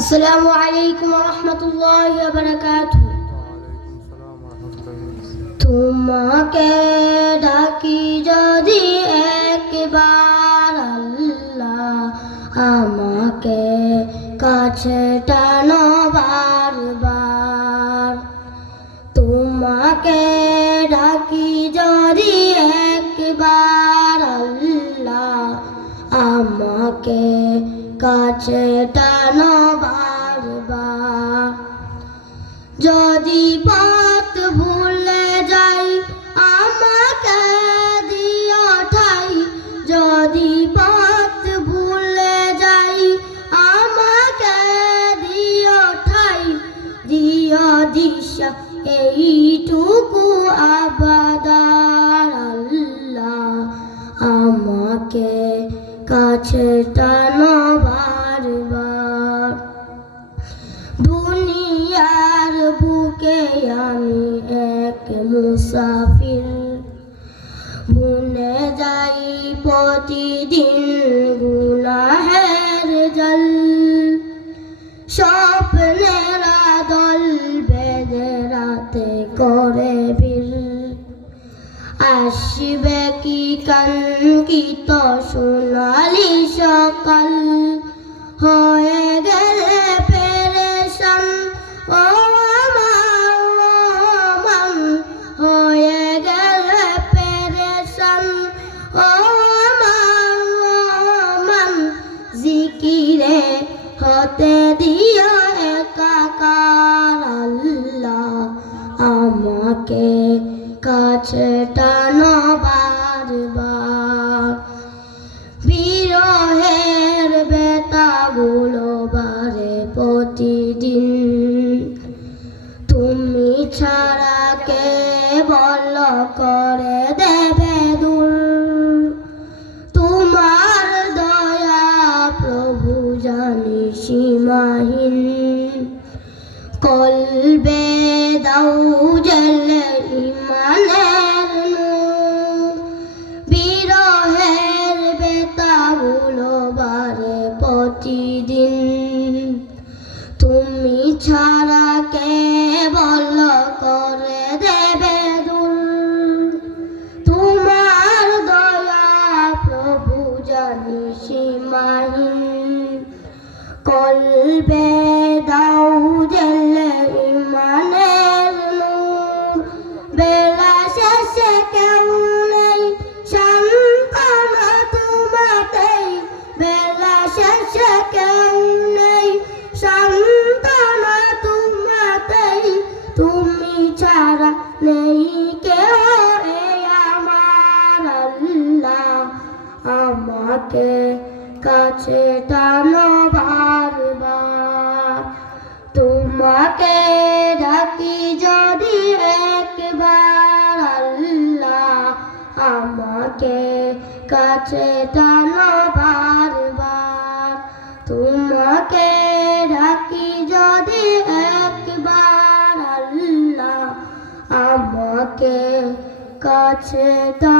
আসসালামু আলাইকুম ওয়া রাহমাতুল্লাহি ওয়া বারাকাতুহু। তোমাকে ডাকি যদি একবার আল্লাহ, আমাকে কাছে টানো বারবার। তোমাকে ডাকি যদি একবার আল্লাহ, আমাকে কাছে টানো বারবার। যদি পথ ভুলে যাই আমাকে দিও ঠাই, যদি পথ ভুলে যাই আমাকে দিও ঠাই, দিও দিশা এইটুকু আবাদার আল্লাহ, আমাকে কাছে টানো বারবার। দুনিয়ার বুকে আমি এক মুসাফির, বুনে যাই প্রতিদিন গুনাহের জল। স্বপ্নের দল বেঁধে রাতে করে ভিড়, আসবে কি কাঙ্ক্ষিত সোনালি সকাল। হয়ে গেলে পেরেশান ও আমার মন, হয়ে গেলে পেরেশান ও আমার মন। জিকিরে হতে দিও একাকার আল্লাহ, আমাকে কাছে টানো বারবার। বিরহের বেতাগুলো বারে প্রতিদিন, তুমি ছাড়া কে বল করে দেবে দূর। তোমার দয়া প্রভু জানি সীমাহীন, কলবে দাও জ্বলে ইমানের নূর। বিরহের বেতাগুলো বারে প্রতিদিন, তুমি ছাড়া কে বল করে দেবে দূর। তোমার দয়া প্রভু জানি সীমাহীন, কলবে দাও জ্বলে ইমানের নূর। বেলা শেষে কেউ নেই সান্ত্বনা তোমাতেই, বেলা শেষে কেউ নেই সান্ত্বনা তোমাতেই। তুমি ছাড়া নেই কেউ এই আমার আল্লাহ, আমাকে কাছে টানো বারবার। তোমাকে ডাকি যদি একবার আল্লাহ, আমাকে কাছে টানো বারবার। তোমাকে ডাকি যদি একবার আল্লাহ, আমাকে কাছে টানো